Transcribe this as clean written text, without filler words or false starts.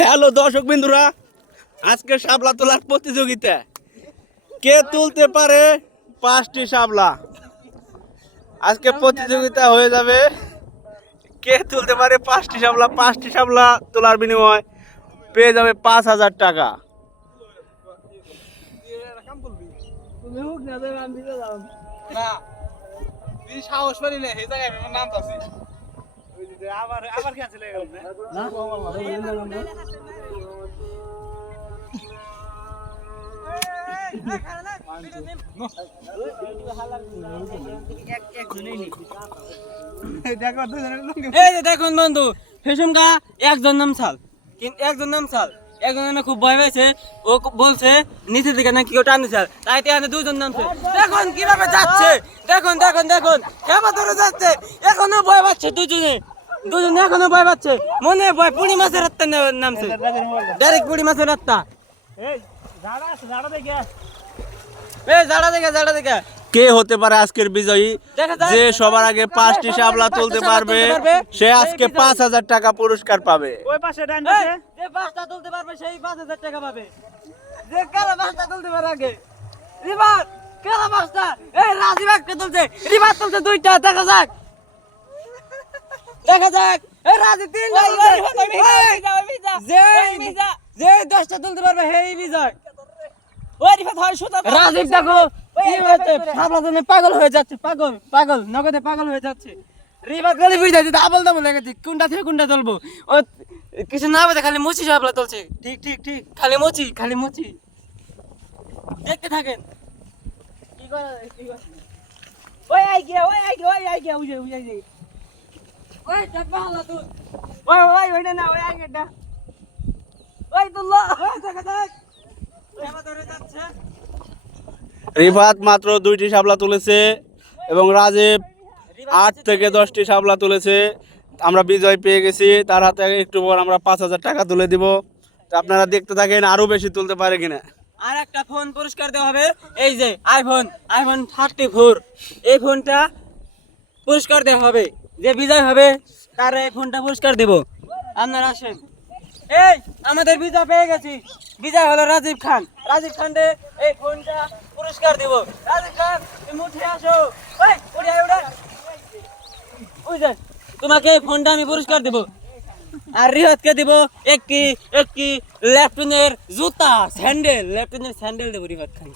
Hello দর্শক বিন্দুরা, আজকে শাপলা তোলার প্রতিযোগিতা। কে তুলতে পারে 5টি শাপলা? আজকে প্রতিযোগিতা হয়ে যাবে। কে তুলতে পারে 5টি শাপলা? 5টি শাপলা তোলার বিনিময় পেয়ে যাবে 5,000 টাকা। সাহস পারি না এই জায়গায় আমার নাম আছে আবার আবার কে চলে গেল না? দেখুন বন্ধু, ফেসুমকা একজন নামছাল, কিন্তু একজন খুব ভয় পেয়েছে। ও বলছে নিচে দিকে নাকি কেউ টান দিচ্ছে, তাই এখানে দুজন নামছে। দেখুন কিভাবে যাচ্ছে, দেখুন দেখুন দেখুন কেমন ধরে যাচ্ছে। এখনো ভয় পাচ্ছে দুজনে এখনো ভয় পাচ্ছে। মনে ভয় পুরি মাছের রাত্তা নামছে, ডাইরেক্ট পুরি মাছের রাত্তা। জাড়া দেখে কে হতে পারে আজকের বিজয়ী? যে সবার আগে 5টি শাপলা তুলতে পারবে সে আজকে 5,000 টাকা পুরস্কার পাবে। ওই পাশে ডান পাশে যে পাঁচটা তুলতে পারবে সেই 5,000 টাকা পাবে। যে কারা পাঁচটা তুলতে পারে আগে রিবাত, কারা পাঁচটা? এই রাজীব একটা তুলছে, রিবাত তুলছে 2টা। দেখা যাক এই রাজীব 3টা যে 10টা তুলতে পারবে সেই বিজয়। ওই রিবাত হয় সুতা। রাজীব দেখো কি হচ্ছে, শাপলা জন্য পাগল হয়ে যাচ্ছে, পাগল নগদে পাগল হয়ে যাচ্ছে। রিবাত গলি বুঝাই দিতে আবল দাবল লেগেছে, কোনটা থেকে কোনটা তুলবো। ও কিছু না বলতে খালি মুচি শাপলা তুলছে। ঠিক ঠিক ঠিক, খালি মুচি। দেখতে থাকেন কি করে ওই আই গিয়া উজে ওই টাকা হলো তুই। ওইটা না, ওই আগেটা ওই তুললো। দেখা যাক এবার ধরে যাচ্ছে। রিফাত মাত্র 2টি শাপলা তুলেছে এবং রাজীব 8 থেকে 10টি শাপলা তুলেছে। আমরা বিজয় পেয়ে গেছি। তার হাতে একটু পর আমরা 5,000 টাকা তুলে দিব। তো আপনারা দেখতে থাকেন আরো বেশি তুলতে পারে কিনা। আর একটা ফোন পুরস্কার দেওয়া হবে, এই যে আইফোন 34। এই ফোনটা পুরস্কার দেওয়া হবে। যে বিজয় হবে তার এই ফোনটা পুরস্কার দেব। আপনারা আসেন। এই আমাদের বিজয় পেয়ে গেছি। বিজয় হলো রাজীব খান এই ফোনটা পুরস্কার দেব। রাজীব খান তুমি উঠে আসো। ওই উঠে আয়, ওই যে তোমাকে এই ফোনটা আমি পুরস্কার দেব। আর রিহাতকে দিব একটি ল্যাপটনের জুতা, স্যান্ডেল দেবো রিহাত খান।